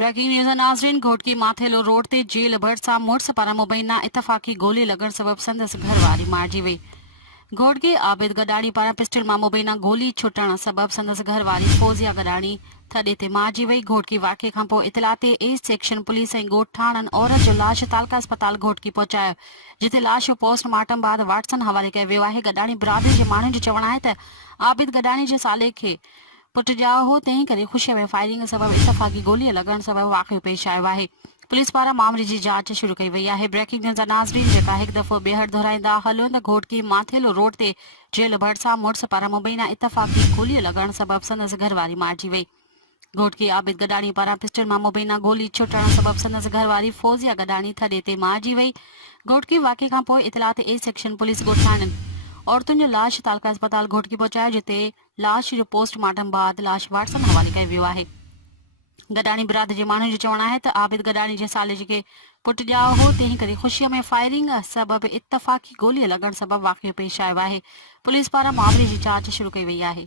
Breaking news नाज़रीन घोटकी माथेलो रोड ते जेल भरिसां मुड़स पारां मुबैना इतफाक़ी गोली लॻण सबबि संदसि घरवारी मारिजी वई। घोटकी आबिद गडाणी पारां पिस्टल मां मुबैना गोली छुटण सबबि संदसि घरवारी फौजिया गडाणी थॾे ते मारिजी वई। घोटकी वाक़े खां पोइ इतला ते ईस्ट सेक्शन पुलिस ऐं ॻोठ ठाणनि औरत जो लाश तालका अस्पताल घोटकी पहुचायो, जिथे लाश जो पोस्टमार्टम बाद वाटसन हवाले कयो वियो आहे। गडाणी बिरादरी जे माण्हुनि जो चवणु आहे त आबिद गडाणी जे साले खे पुट ॼाओ हो, तंहिं करे ख़ुशीअ में फायरिंग सबबि इतफाक़ी गोलीअ लॻण सबबि वाक़ियो पेश आयो आहे। पुलिस पारां मामले जी जांच शुरू कई वई आहे। ब्रेकिंग न्यूज़ नाज़रीन जेका हिकु दफ़ो ॿीहर दोहिराईंदा हलो त घोटकी माथेलो रोड ते जेल भरिसां मुड़स पारां मुबैना इतफाक़ी गोलीअ लॻण सबबि संदसि घरवारी मारिजी वई। घोटकी आबिद गडाणी पारां पिस्टल मां मुबैना गोली छुटण सबबि संदसि घरवारी फौजिया गडाणी थॾे ते मारिजी वई। घोटकी वाक़े खां पोइ इतला ते ए सेक्शन पुलिस ॻोठाणनि औरतुनि जो लाश तालका अस्पताल घोटकी पहुचायो, जिते लाश जो पोस्टमार्टम बाद लाश वाटसन हवाले कयो वियो आहे। गडाणी बिरादरी जे माण्हुनि जो चवणु आहे त आबिद गडाणी जे साले खे पुट ॼाओ हो, तंहिं करे ख़ुशीअ में फायरिंग सबबि इतफाक़ी गोलीअ लॻण सबबि वाक़ियो पेश आयो आहे। पुलिस पारां मामले जी जांच शुरू कई वई आहे।